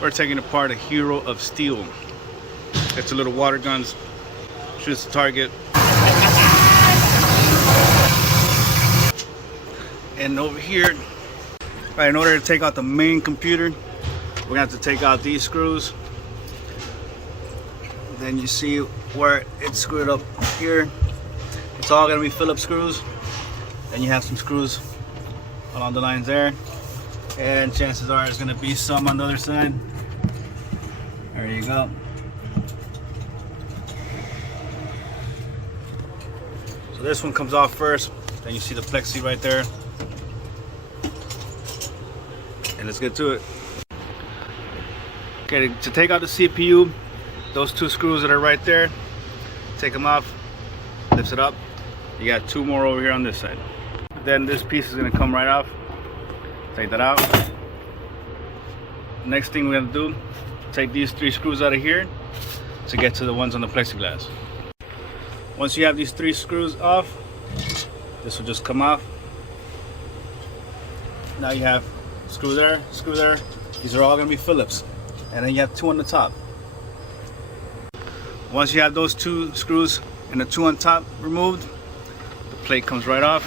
We're taking apart a Hero of Steel. It's a little water gun, shoots the target. And over here, right, in order to take out the main computer, we're gonna have to take out these screws. Then you see where it's screwed up here. It's all gonna be Phillips screws. Then you have some screws along the lines there. And chances are there's gonna be some on the other side. There you go. So this one comes off first. Then you see the plexi right there. And let's get to it. Okay, to take out the CPU, those two screws that are right there, take them off, lifts it up. You got two more over here on this side. Then this piece is gonna come right off. Take that out. Next thing we're gonna do, take these three screws out of here to get to the ones on the plexiglass. Once you have these three screws off, this will just come off. Now you have screw there, screw there. These are all gonna be Phillips. And then you have two on the top. Once you have those two screws and the two on top removed, the plate comes right off.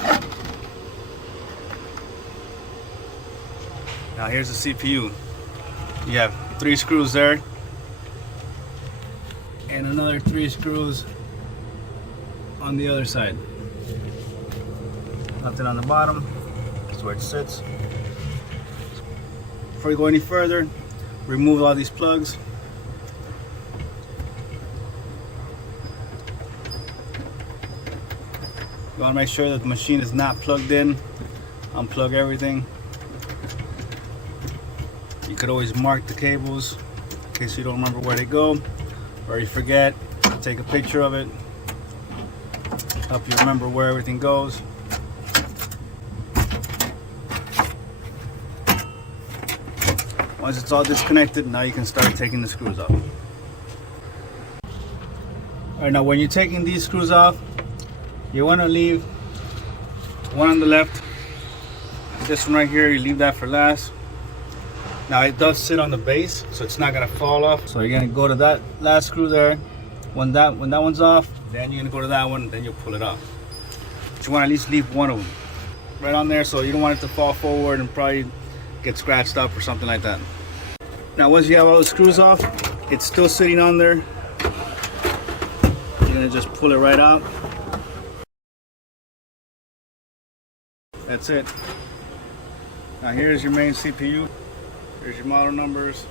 Now here's the CPU. You have three screws there and another three screws on the other side. Nothing on the bottom. That's where it sits. Before you go any further, remove all these plugs. You want to make sure that the machine is not plugged in. Unplug everything. You could always mark the cables in case you don't remember where they go, or you forget, take a picture of it, help you remember where everything goes. Once it's all disconnected, now you can start taking the screws off. Alright, now when you're taking these screws off, you want to leave one on the left. This one right here, you leave that for last. Now it does sit on the base, so it's not gonna fall off. So you're gonna go to that last screw there. When that one's off, then you're gonna go to that one, then you'll pull it off. But you want to at least leave one of them right on there, so you don't want it to fall forward and probably get scratched up or something like that. Now once you have all the screws off, it's still sitting on there. You're gonna just pull it right out. That's it. Now here's your main CPU. Here's your model numbers.